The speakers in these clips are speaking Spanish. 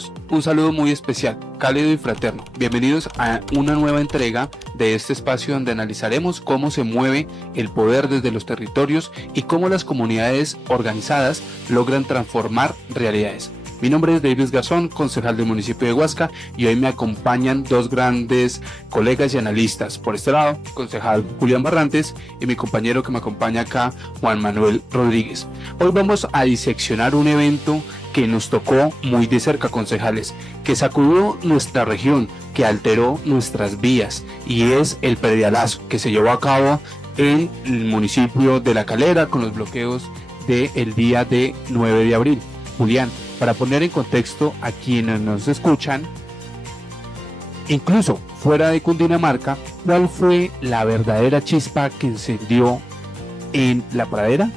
todos, un saludo muy especial, cálido y fraterno. Bienvenidos a una nueva entrega de este espacio donde analizaremos cómo se mueve el poder desde los territorios y cómo las comunidades organizadas logran transformar realidades. Mi nombre es Davis Garzón, concejal del municipio de Huasca, y hoy me acompañan dos grandes colegas y analistas. Por este lado, concejal Julián Barrantes y mi compañero que me acompaña acá, Juan Manuel Rodríguez. Hoy vamos a diseccionar un evento que nos tocó muy de cerca, concejales, que sacudió nuestra región, que alteró nuestras vías, y es el predialazo que se llevó a cabo en el municipio de La Calera con los bloqueos del día de 9 de abril. Julián, para poner en contexto a quienes nos escuchan, incluso fuera de Cundinamarca, ¿cuál fue la verdadera chispa que encendió en la pradera?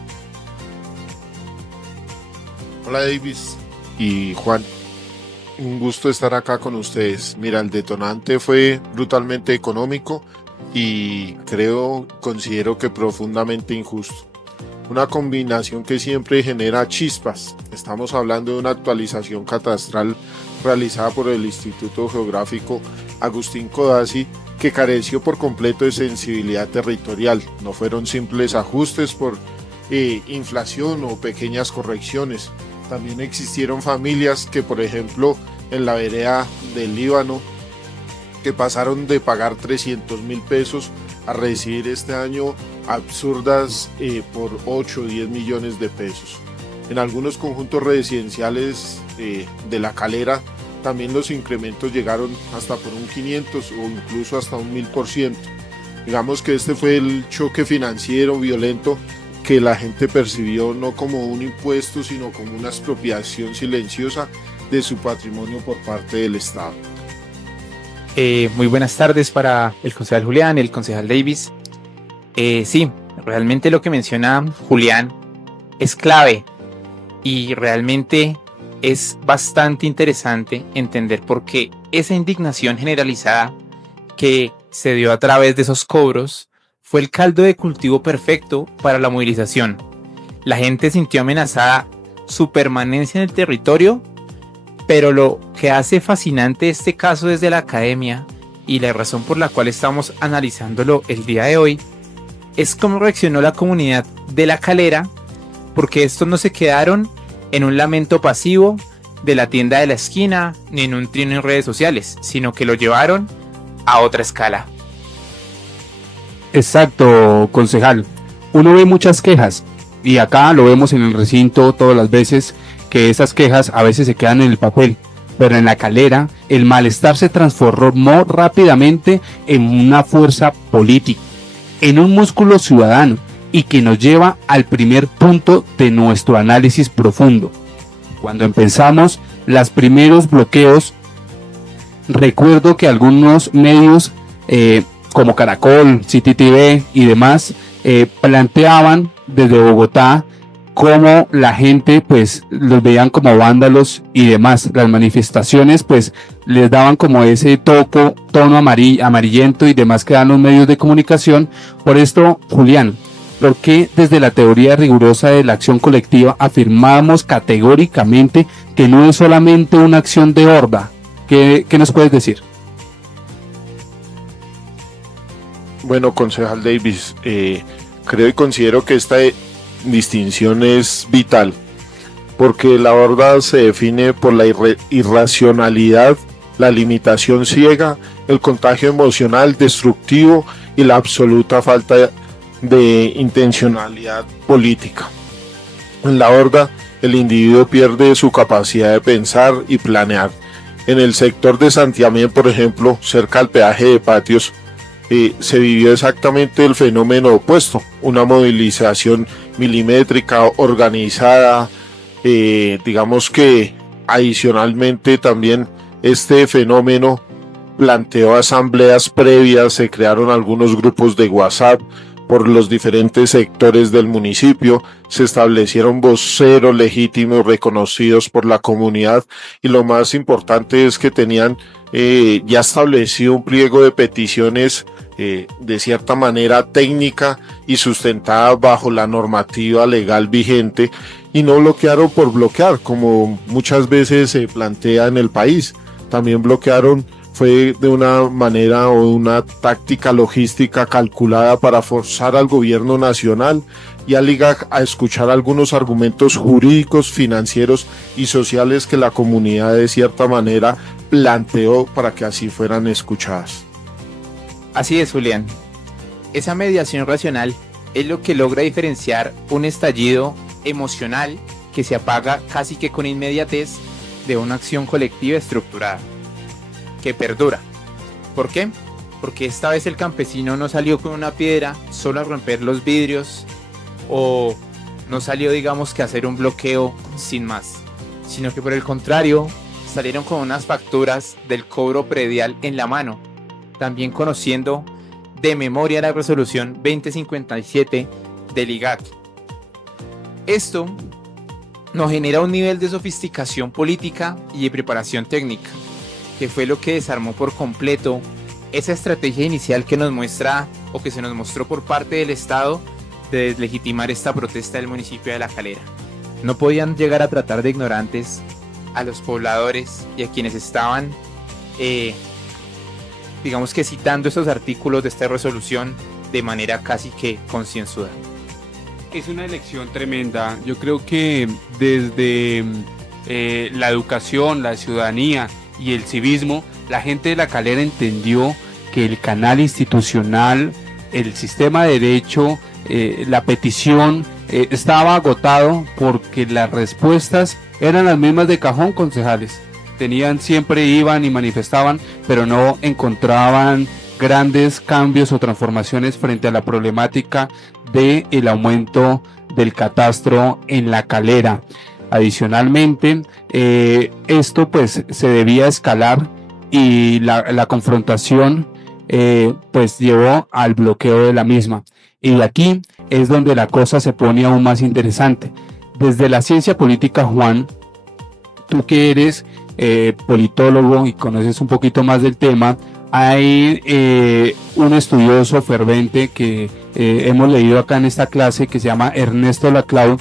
Hola Davis y Juan, un gusto estar acá con ustedes. Mira, el detonante fue brutalmente económico y considero que profundamente injusto. Una combinación que siempre genera chispas. Estamos hablando de una actualización catastral realizada por el Instituto Geográfico Agustín Codazzi, que careció por completo de sensibilidad territorial. No fueron simples ajustes por inflación o pequeñas correcciones. También existieron familias que, por ejemplo, en la vereda del Líbano, que pasaron de pagar 300.000 pesos a recibir este año absurdas por 8 o 10 millones de pesos. En algunos conjuntos residenciales de La Calera también los incrementos llegaron hasta por un 500 o incluso hasta un 1000%. Digamos que este fue el choque financiero violento que la gente percibió no como un impuesto, sino como una expropiación silenciosa de su patrimonio por parte del Estado. Muy buenas tardes para el concejal Julián, el concejal Davis. Sí, realmente lo que menciona Julián es clave y realmente es bastante interesante entender por qué esa indignación generalizada que se dio a través de esos cobros fue el caldo de cultivo perfecto para la movilización. La gente sintió amenazada su permanencia en el territorio, pero lo que hace fascinante este caso desde la academia y la razón por la cual estamos analizándolo el día de hoy es cómo reaccionó la comunidad de La Calera, porque estos no se quedaron en un lamento pasivo de la tienda de la esquina ni en un trino en redes sociales, sino que lo llevaron a otra escala. Exacto, concejal. Uno ve muchas quejas y acá lo vemos en el recinto todas las veces, que esas quejas a veces se quedan en el papel, pero en La Calera el malestar se transformó rápidamente en una fuerza política, en un músculo ciudadano, y que nos lleva al primer punto de nuestro análisis profundo. Cuando empezamos los primeros bloqueos, recuerdo que algunos medios como Caracol, City TV y demás planteaban desde Bogotá cómo la gente pues los veían como vándalos y demás. Las manifestaciones pues les daban como ese tono amarillento y demás que dan los medios de comunicación. Por esto, Julián, ¿por qué desde la teoría rigurosa de la acción colectiva afirmamos categóricamente que no es solamente una acción de horda? ¿Qué nos puedes decir? Bueno, concejal Davis, creo y considero que esta distinción es vital, porque la horda se define por la irracionalidad, la limitación ciega, el contagio emocional destructivo y la absoluta falta de intencionalidad política. En la horda, el individuo pierde su capacidad de pensar y planear. En el sector de Santiamén, por ejemplo, cerca al peaje de Patios, se vivió exactamente el fenómeno opuesto, una movilización milimétrica, organizada. Digamos que adicionalmente también este fenómeno planteó asambleas previas, se crearon algunos grupos de WhatsApp por los diferentes sectores del municipio, se establecieron voceros legítimos reconocidos por la comunidad, y lo más importante es que tenían ya establecido un pliego de peticiones de cierta manera técnica y sustentada bajo la normativa legal vigente, y no bloquearon por bloquear, como muchas veces se plantea en el país. También bloquearon, fue de una manera o una táctica logística calculada para forzar al gobierno nacional y al IGAC a escuchar algunos argumentos jurídicos, financieros y sociales que la comunidad de cierta manera planteó para que así fueran escuchadas. Así es, Julián. Esa mediación racional es lo que logra diferenciar un estallido emocional que se apaga casi que con inmediatez de una acción colectiva estructurada, que perdura. ¿Por qué? Porque esta vez el campesino no salió con una piedra solo a romper los vidrios, o no salió, digamos, que a hacer un bloqueo sin más, sino que por el contrario salieron con unas facturas del cobro predial en la mano, también conociendo de memoria la resolución 2057 del IGAC. Esto nos genera un nivel de sofisticación política y de preparación técnica, que fue lo que desarmó por completo esa estrategia inicial que nos muestra, o que se nos mostró por parte del Estado, de deslegitimar esta protesta del municipio de La Calera. No podían llegar a tratar de ignorantes a los pobladores y a quienes estaban digamos que citando esos artículos de esta resolución de manera casi que concienzuda. Es una elección tremenda. Yo creo que desde la educación, la ciudadanía y el civismo, la gente de La Calera entendió que el canal institucional, el sistema de derecho, la petición estaba agotado, porque las respuestas eran las mismas de cajón, concejales. Siempre iban y manifestaban, pero no encontraban grandes cambios o transformaciones frente a la problemática del aumento del catastro en La Calera. Adicionalmente, esto pues se debía escalar, y la confrontación pues llevó al bloqueo de la misma. Y aquí es donde la cosa se pone aún más interesante. Desde la ciencia política, Juan, tú que eres politólogo y conoces un poquito más del tema, hay un estudioso fervente que hemos leído acá en esta clase, que se llama Ernesto Laclau.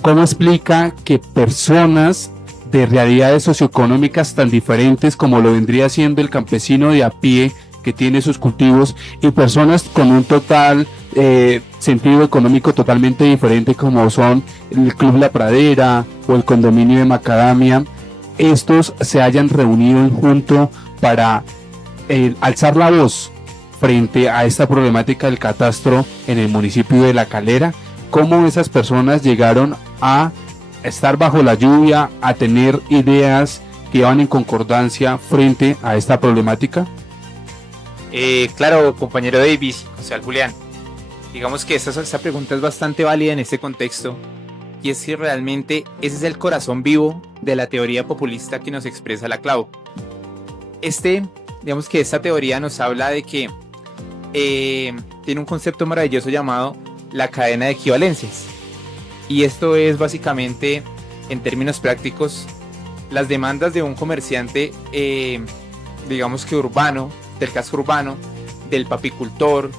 ¿Cómo explica que personas de realidades socioeconómicas tan diferentes como lo vendría siendo el campesino de a pie, que tiene sus cultivos, y personas con un total sentido económico totalmente diferente, como son el Club La Pradera o el condominio de Macadamia, estos se hayan reunido junto para alzar la voz frente a esta problemática del catastro en el municipio de La Calera? ¿Cómo esas personas llegaron a estar bajo la lluvia, a tener ideas que iban en concordancia frente a esta problemática? Claro, compañero Davis, o sea, Julián, digamos que esta pregunta es bastante válida en este contexto, y es que realmente ese es el corazón vivo de la teoría populista que nos expresa Laclau. Digamos que esta teoría nos habla de que tiene un concepto maravilloso llamado la cadena de equivalencias, y esto es básicamente, en términos prácticos, las demandas de un comerciante, digamos que urbano, del casco urbano, del papicultor,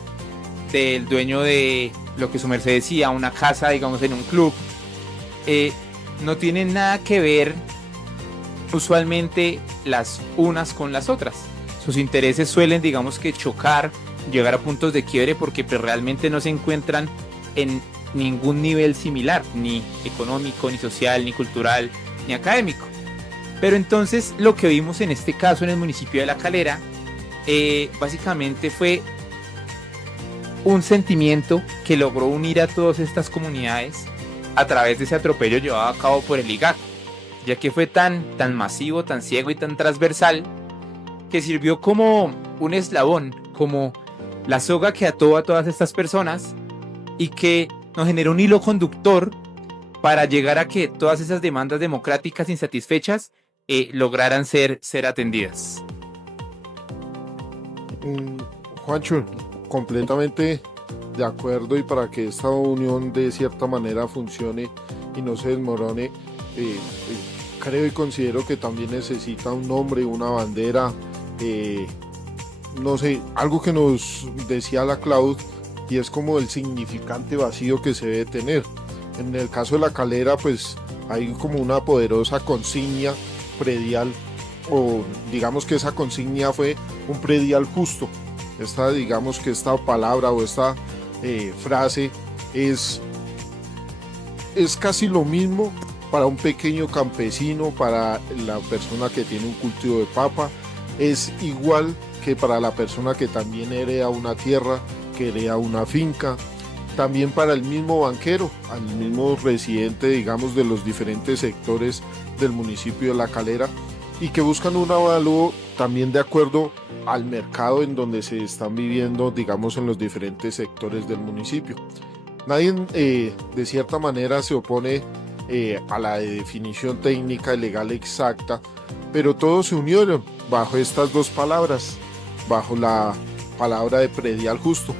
del dueño de lo que su merced decía, una casa, digamos, en un club, no tienen nada que ver usualmente las unas con las otras. Sus intereses suelen, digamos, que chocar, llegar a puntos de quiebre, porque pues, realmente no se encuentran en ningún nivel similar, ni económico, ni social, ni cultural, ni académico. Pero entonces lo que vimos en este caso en el municipio de La Calera, básicamente fue un sentimiento que logró unir a todas estas comunidades a través de ese atropello llevado a cabo por el IGAC, ya que fue tan masivo, tan ciego y tan transversal, que sirvió como un eslabón, como la soga que ató a todas estas personas, y que nos generó un hilo conductor para llegar a que todas esas demandas democráticas insatisfechas lograran ser atendidas. Juancho, completamente de acuerdo, y para que esta unión de cierta manera funcione y no se desmorone, creo y considero que también necesita un nombre, una bandera, no sé, algo que nos decía Laclau, y es como el significante vacío que se debe tener. En el caso de La Calera, pues hay como una poderosa consigna predial, o digamos que esa consigna fue un predial justo. Digamos que esta palabra o esta frase es casi lo mismo para un pequeño campesino, para la persona que tiene un cultivo de papa, es igual que para la persona que también hereda una tierra, que hereda una finca, también para el mismo banquero, al mismo residente, digamos, de los diferentes sectores del municipio de La Calera, y que buscan un avalúo también de acuerdo al mercado en donde se están viviendo, digamos, en los diferentes sectores del municipio. Nadie de cierta manera se opone a la definición técnica y legal exacta, pero todos se unieron bajo estas dos palabras, bajo la palabra de predial justo.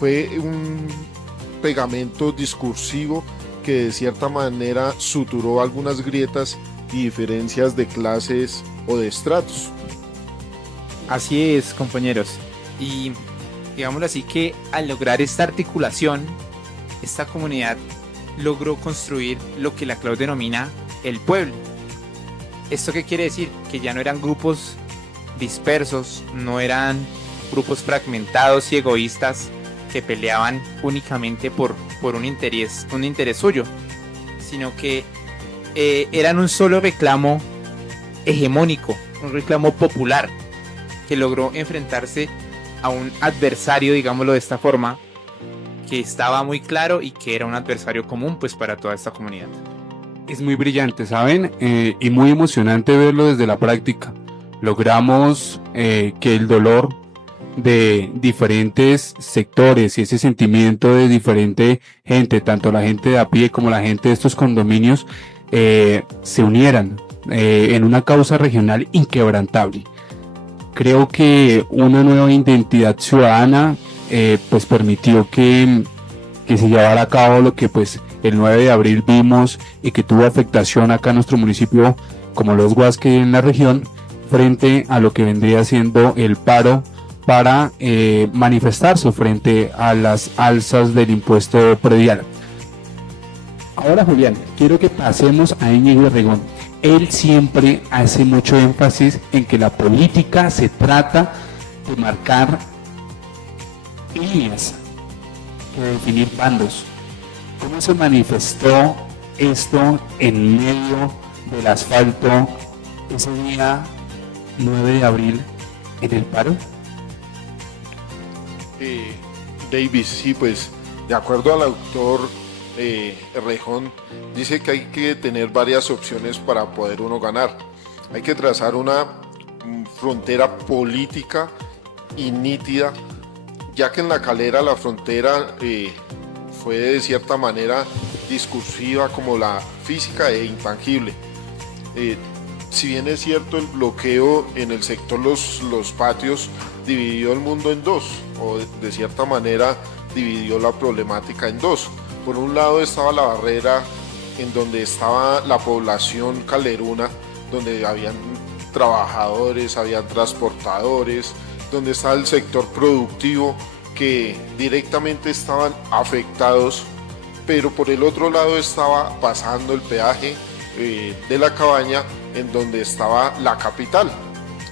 Fue un pegamento discursivo que de cierta manera suturó algunas grietas y diferencias de clases o de estratos. Así es, compañeros. Y digámoslo así, que al lograr esta articulación, esta comunidad logró construir lo que la Claude denomina el pueblo. ¿Esto qué quiere decir? Que ya no eran grupos dispersos, no eran grupos fragmentados y egoístas que peleaban únicamente por un interés suyo, sino que eran un solo reclamo hegemónico, un reclamo popular, que logró enfrentarse a un adversario, digámoslo de esta forma, que estaba muy claro y que era un adversario común pues para toda esta comunidad. Es muy brillante, ¿saben? Y muy emocionante verlo desde la práctica. Logramos que el dolor de diferentes sectores y ese sentimiento de diferente gente, tanto la gente de a pie como la gente de estos condominios, se unieran en una causa regional inquebrantable. Creo que una nueva identidad ciudadana pues permitió que se llevara a cabo lo que pues el 9 de abril vimos y que tuvo afectación acá en nuestro municipio como los Guasque en la región, frente a lo que vendría siendo el paro para manifestarse frente a las alzas del impuesto predial. Ahora, Julián, quiero que pasemos a Íñigo Errejón. Él siempre hace mucho énfasis en que la política se trata de marcar líneas, de definir bandos. ¿Cómo se manifestó esto en medio del asfalto ese día 9 de abril en el paro? Davis, sí, pues de acuerdo al autor Errejón, dice que hay que tener varias opciones para poder uno ganar. Hay que trazar una frontera política y nítida, ya que en La Calera la frontera fue de cierta manera discursiva como la física e intangible. Si bien es cierto, el bloqueo en el sector Los Patios dividió el mundo en dos, o de cierta manera dividió la problemática en dos. Por un lado estaba la barrera en donde estaba la población caleruna, donde habían trabajadores, habían transportadores, donde estaba el sector productivo que directamente estaban afectados, pero por el otro lado estaba pasando el peaje de la Cabaña, en donde estaba la capital,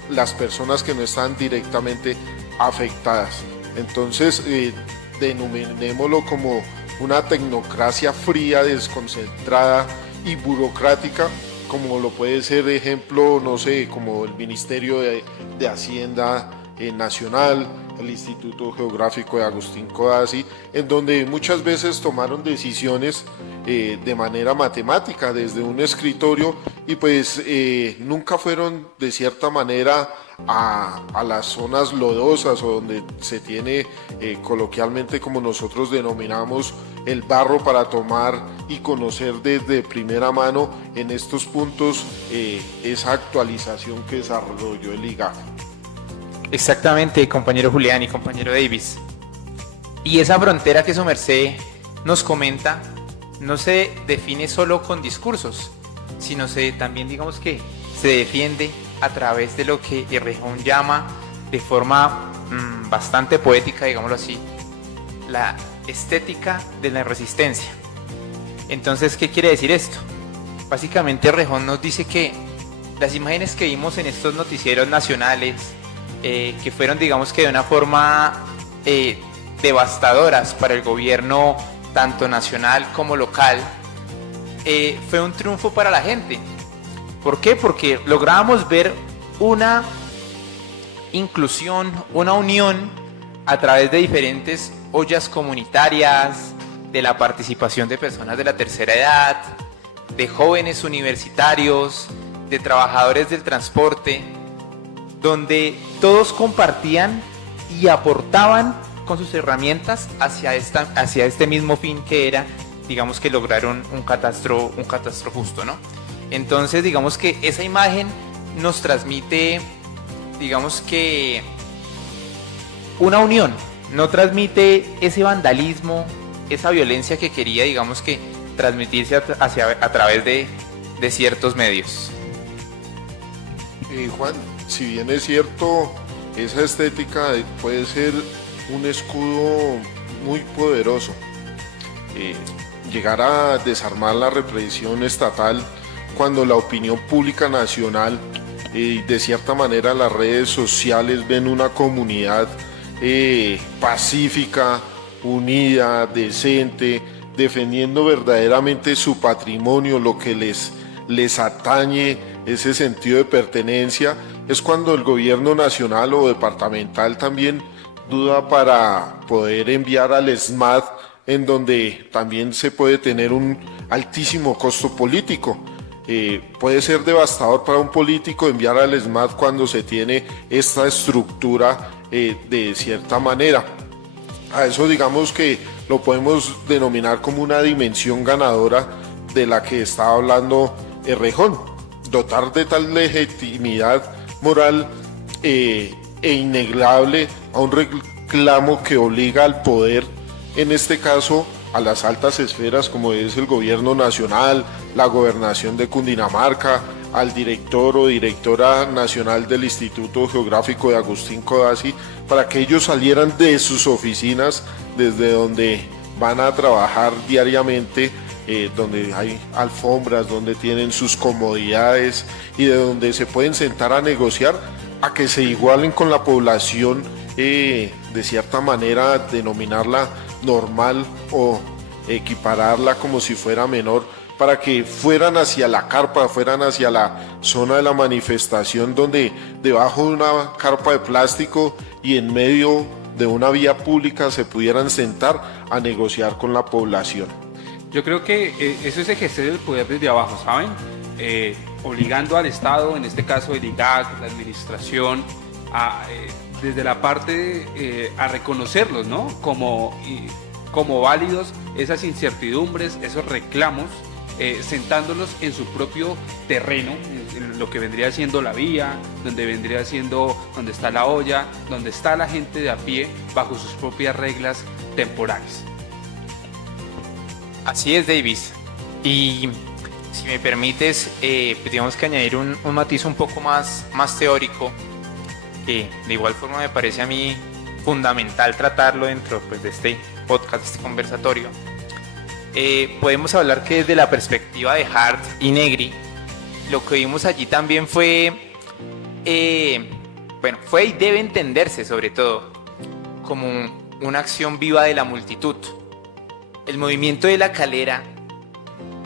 las personas que no están directamente afectadas. Entonces denominémoslo como una tecnocracia fría, desconcentrada y burocrática, como lo puede ser, ejemplo, no sé, como el Ministerio de Hacienda Nacional, el Instituto Geográfico de Agustín Codazzi, en donde muchas veces tomaron decisiones de manera matemática desde un escritorio y pues nunca fueron de cierta manera a las zonas lodosas o donde se tiene coloquialmente, como nosotros denominamos, el barro, para tomar y conocer desde primera mano en estos puntos esa actualización que desarrolló el IGAF. Exactamente, compañero Julián y compañero Davis. Y esa frontera que su merced nos comenta no se define solo con discursos, sino también, digamos, que se defiende a través de lo que Errejón llama de forma bastante poética, digámoslo así, la estética de la resistencia. Entonces, ¿qué quiere decir esto? Básicamente Rejón nos dice que las imágenes que vimos en estos noticieros nacionales, que fueron, digamos que de una forma devastadoras para el gobierno tanto nacional como local, fue un triunfo para la gente. ¿Por qué? Porque lográbamos ver una inclusión, una unión a través de diferentes ollas comunitarias, de la participación de personas de la tercera edad, de jóvenes universitarios, de trabajadores del transporte, donde todos compartían y aportaban con sus herramientas hacia este mismo fin, que era, digamos, que lograron un catastro justo, ¿no? Entonces, digamos que esa imagen nos transmite, digamos que una unión, no transmite ese vandalismo, esa violencia que quería, digamos que, transmitirse a través de ciertos medios. Juan, si bien es cierto, esa estética puede ser un escudo muy poderoso, llegar a desarmar la represión estatal cuando la opinión pública nacional, de cierta manera las redes sociales, ven una comunidad pacífica, unida, decente, defendiendo verdaderamente su patrimonio, lo que les atañe, ese sentido de pertenencia, es cuando el gobierno nacional o departamental también duda para poder enviar al ESMAD, en donde también se puede tener un altísimo costo político. Puede ser devastador para un político enviar al ESMAD cuando se tiene esta estructura de cierta manera. A eso, digamos que lo podemos denominar como una dimensión ganadora de la que estaba hablando Rejón, dotar de tal legitimidad moral e innegable a un reclamo que obliga al poder, en este caso a las altas esferas como es el gobierno nacional, la gobernación de Cundinamarca, al director o directora nacional del Instituto Geográfico de Agustín Codazzi, para que ellos salieran de sus oficinas, desde donde van a trabajar diariamente, donde hay alfombras, donde tienen sus comodidades y de donde se pueden sentar a negociar, a que se igualen con la población, de cierta manera denominarla normal o equipararla como si fuera menor, para que fueran hacia la carpa, fueran hacia la zona de la manifestación, donde debajo de una carpa de plástico y en medio de una vía pública se pudieran sentar a negociar con la población. Yo creo que eso es ejercer el poder desde abajo, ¿saben? Obligando al Estado, en este caso el IGAC, la administración, desde la parte a reconocerlos, ¿no? Como válidos esas incertidumbres, esos reclamos, sentándolos en su propio terreno, en lo que vendría siendo la vía, donde está la olla, donde está la gente de a pie, bajo sus propias reglas temporales. Así es, Davis. Y si me permites, tenemos que añadir un matiz un poco más teórico, que de igual forma me parece a mí fundamental tratarlo dentro, pues, de este podcast, este conversatorio. Podemos hablar que desde la perspectiva de Hart y Negri, lo que vimos allí también fue y debe entenderse sobre todo como una acción viva de la multitud. El movimiento de La Calera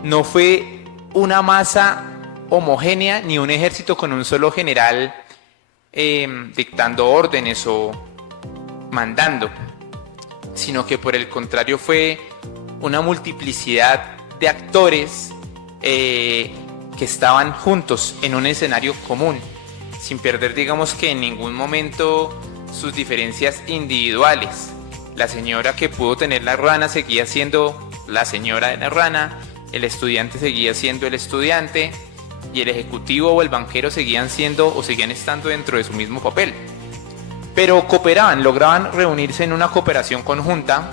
no fue una masa homogénea ni un ejército con un solo general dictando órdenes o mandando, sino que por el contrario fue una multiplicidad de actores que estaban juntos en un escenario común, sin perder, digamos, que en ningún momento sus diferencias individuales. La señora que pudo tener la rana seguía siendo la señora de la rana, el estudiante seguía siendo el estudiante y el ejecutivo o el banquero seguían estando dentro de su mismo papel. Pero cooperaban, lograban reunirse en una cooperación conjunta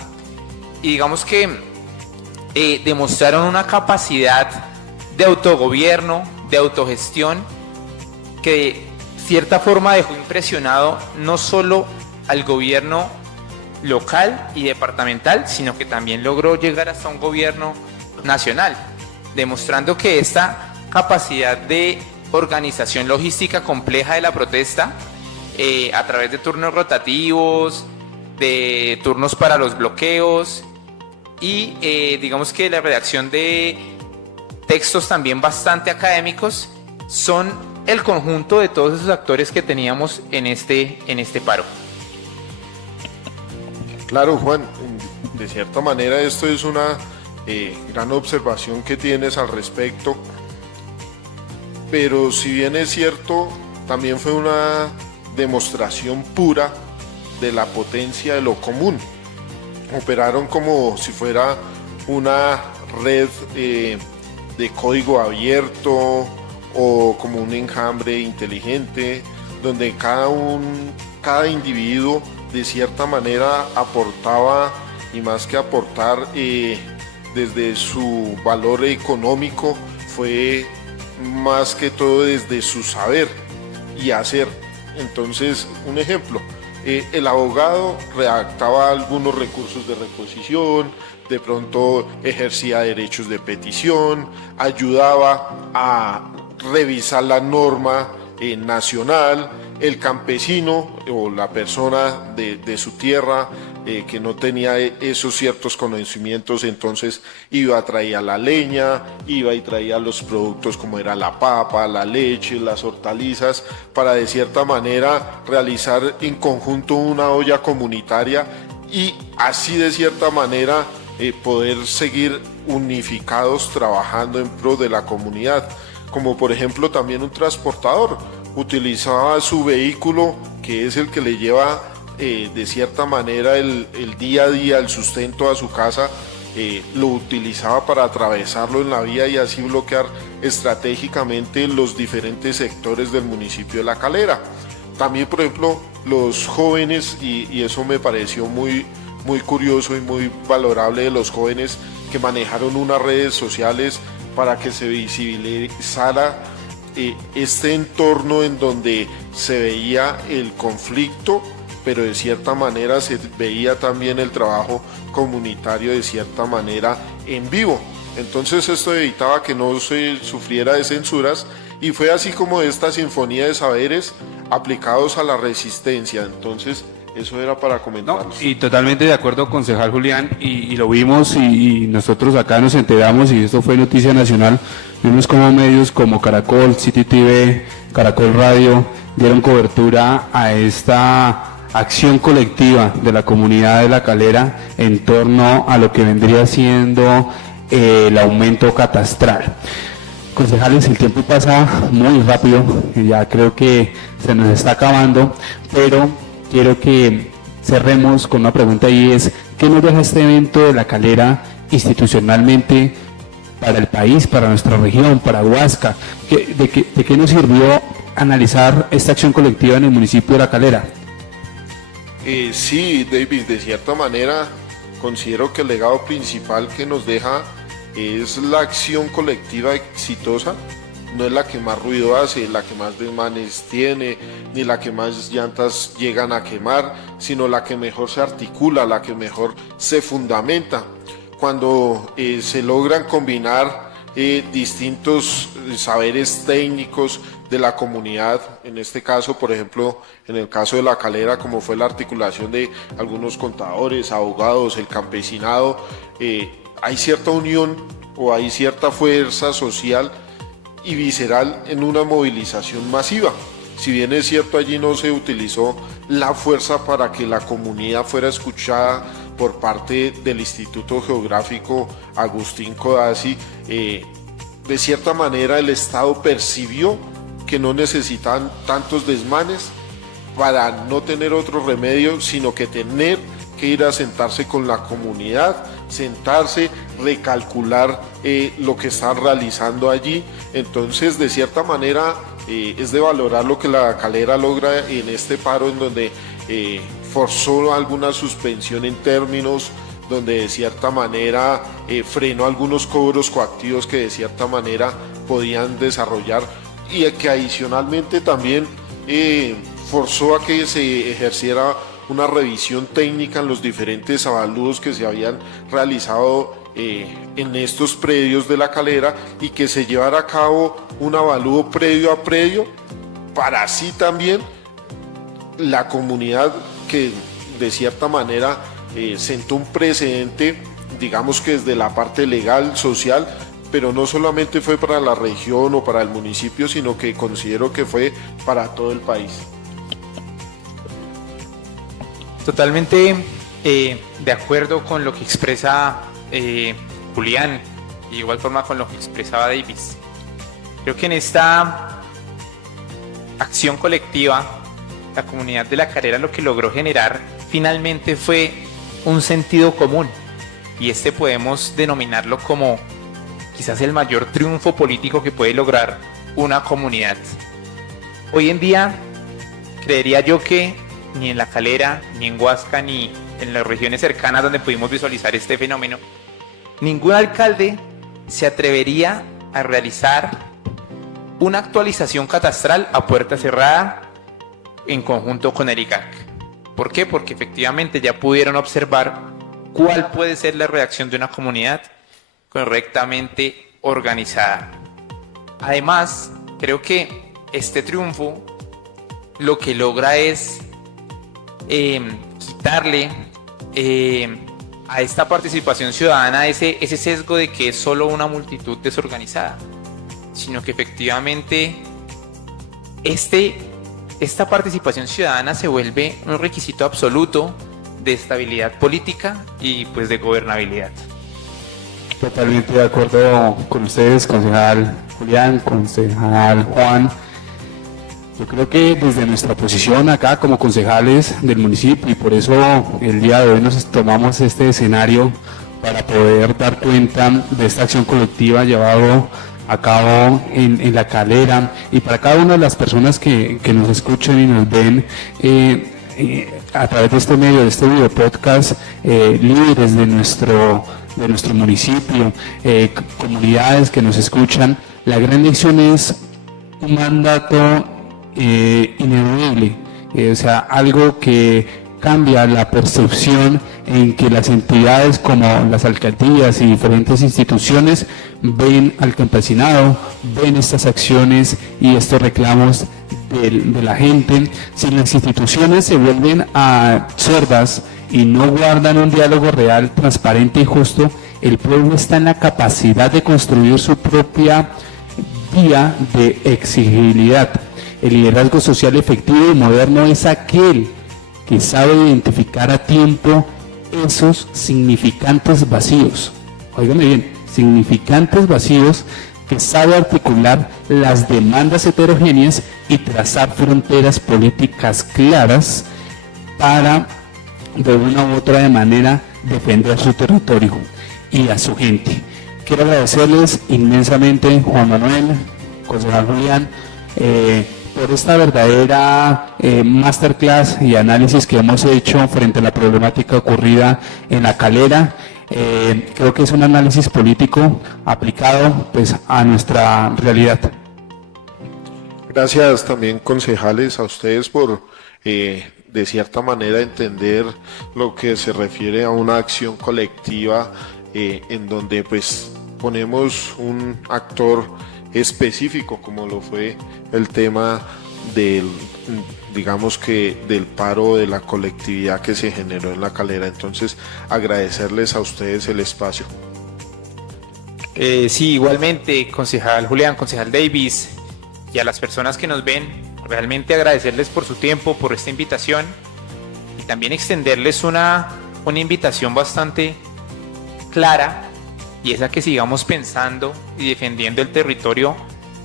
y digamos que demostraron una capacidad de autogobierno, de autogestión, que de cierta forma dejó impresionado no solo al gobierno local y departamental, sino que también logró llegar hasta un gobierno nacional, demostrando que esta capacidad de organización logística compleja de la protesta, a través de turnos rotativos, de turnos para los bloqueos y digamos que la redacción de textos también bastante académicos, son el conjunto de todos esos actores que teníamos en este paro. Claro, Juan, de cierta manera esto es una gran observación que tienes al respecto, pero si bien es cierto, también fue una demostración pura de la potencia de lo común. Operaron como si fuera una red de código abierto o como un enjambre inteligente, donde cada individuo de cierta manera aportaba, y más que aportar, desde su valor económico, fue más que todo desde su saber y hacer. Entonces, un ejemplo, el abogado redactaba algunos recursos de reposición, de pronto ejercía derechos de petición, ayudaba a revisar la norma nacional. El campesino o la persona de su tierra que no tenía esos ciertos conocimientos, entonces iba a traer la leña, iba y traía los productos como era la papa, la leche, las hortalizas, para de cierta manera realizar en conjunto una olla comunitaria y así de cierta manera poder seguir unificados trabajando en pro de la comunidad. Como por ejemplo también un transportador utilizaba su vehículo, que es el que le lleva de cierta manera el día a día, el sustento a su casa, lo utilizaba para atravesarlo en la vía y así bloquear estratégicamente los diferentes sectores del municipio de La Calera. También, por ejemplo, los jóvenes, y eso me pareció muy curioso y muy valorable de los jóvenes que manejaron unas redes sociales para que se visibilizara este entorno en donde se veía el conflicto, pero de cierta manera se veía también el trabajo comunitario de cierta manera en vivo. Entonces esto evitaba que no se sufriera de censuras y fue así como esta sinfonía de saberes aplicados a la resistencia. Entonces eso era para comentar. No, y totalmente de acuerdo, concejal Julián, y lo vimos y nosotros acá nos enteramos, y esto fue noticia nacional. Vimos como medios como Caracol, City TV, Caracol Radio dieron cobertura a esta acción colectiva de la comunidad de La Calera en torno a lo que vendría siendo el aumento catastral. Concejales, el tiempo pasa muy rápido y ya creo que se nos está acabando, pero quiero que cerremos con una pregunta, y es: ¿qué nos deja este evento de La Calera institucionalmente para el país, para nuestra región, para Huasca? ¿De qué nos sirvió analizar esta acción colectiva en el municipio de La Calera? Sí, David, de cierta manera considero que el legado principal que nos deja es la acción colectiva exitosa. No es la que más ruido hace, la que más desmanes tiene, ni la que más llantas llegan a quemar, sino la que mejor se articula, la que mejor se fundamenta. Cuando se logran combinar distintos saberes técnicos de la comunidad, en este caso, por ejemplo, en el caso de La Calera, como fue la articulación de algunos contadores, abogados, el campesinado, hay cierta unión o hay cierta fuerza social y visceral en una movilización masiva. Si bien es cierto, allí no se utilizó la fuerza para que la comunidad fuera escuchada por parte del Instituto Geográfico Agustín Codazzi, de cierta manera el Estado percibió que no necesitaban tantos desmanes para no tener otro remedio, sino que tener que ir a sentarse con la comunidad, sentarse, recalcular lo que están realizando allí. Entonces, de cierta manera, es de valorar lo que La Calera logra en este paro, en donde forzó alguna suspensión en términos, donde de cierta manera frenó algunos cobros coactivos que de cierta manera podían desarrollar, y que adicionalmente también forzó a que se ejerciera una revisión técnica en los diferentes avalúos que se habían realizado en estos predios de La Calera y que se llevara a cabo un avalúo predio a predio para así también la comunidad, que de cierta manera sentó un precedente, digamos que desde la parte legal, social, pero no solamente fue para la región o para el municipio, sino que considero que fue para todo el país. Totalmente de acuerdo con lo que expresa Julián, y de igual forma con lo que expresaba Davis. Creo que en esta acción colectiva, la comunidad de La Calera lo que logró generar finalmente fue un sentido común, y este podemos denominarlo como quizás el mayor triunfo político que puede lograr una comunidad. Hoy en día, creería yo que ni en La Calera, ni en Huasca, ni en las regiones cercanas donde pudimos visualizar este fenómeno, ningún alcalde se atrevería a realizar una actualización catastral a puerta cerrada en conjunto con el IGAC. ¿Por qué? Porque efectivamente ya pudieron observar cuál puede ser la reacción de una comunidad correctamente organizada. Además, creo que este triunfo lo que logra es quitarle a esta participación ciudadana ese sesgo de que es solo una multitud desorganizada, sino que efectivamente esta participación ciudadana se vuelve un requisito absoluto de estabilidad política y pues de gobernabilidad. Totalmente de acuerdo con ustedes, concejal Julián, concejal Juan. Yo creo que desde nuestra posición acá como concejales del municipio, y por eso el día de hoy nos tomamos este escenario para poder dar cuenta de esta acción colectiva llevado a cabo en La Calera, y para cada una de las personas que nos escuchan y nos ven a través de este medio, de este video podcast, líderes de nuestro municipio, comunidades que nos escuchan, la gran lección es un mandato ineludible, o sea, algo que cambia la percepción en que las entidades como las alcaldías y diferentes instituciones ven al campesinado, ven estas acciones y estos reclamos de la gente. Si las instituciones se vuelven sordas y no guardan un diálogo real, transparente y justo, el pueblo está en la capacidad de construir su propia vía de exigibilidad. El liderazgo social efectivo y moderno es aquel que sabe identificar a tiempo esos significantes vacíos. Óigame bien, significantes vacíos, que sabe articular las demandas heterogéneas y trazar fronteras políticas claras para, de una u otra manera, defender su territorio y a su gente. Quiero agradecerles inmensamente, Juan Manuel, concejal Julián, por esta verdadera masterclass y análisis que hemos hecho frente a la problemática ocurrida en La Calera. Creo que es un análisis político aplicado pues a nuestra realidad. Gracias también, concejales, a ustedes por de cierta manera entender lo que se refiere a una acción colectiva en donde pues ponemos un actor específico, como lo fue el tema del, digamos que del paro de la colectividad que se generó en La Calera. Entonces, agradecerles a ustedes el espacio. Sí, igualmente, concejal Julián, concejal Davis, y a las personas que nos ven, realmente agradecerles por su tiempo, por esta invitación, y también extenderles una invitación bastante clara, y es a que sigamos pensando y defendiendo el territorio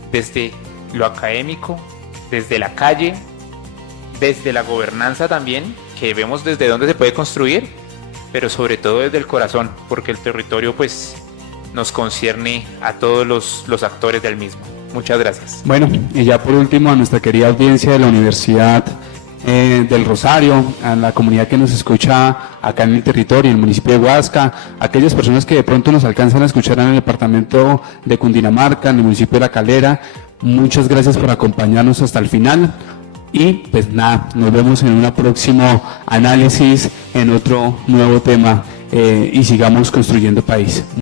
desde lo académico, desde la calle, desde la gobernanza también, que vemos desde dónde se puede construir, pero sobre todo desde el corazón, porque el territorio pues nos concierne a todos los actores del mismo. Muchas gracias. Bueno, y ya por último a nuestra querida audiencia de la Universidad del Rosario, a la comunidad que nos escucha acá en el territorio, en el municipio de Huasca, aquellas personas que de pronto nos alcanzan a escuchar en el departamento de Cundinamarca, en el municipio de La Calera, muchas gracias por acompañarnos hasta el final. Y pues nada, nos vemos en un próximo análisis, en otro nuevo tema, y sigamos construyendo país.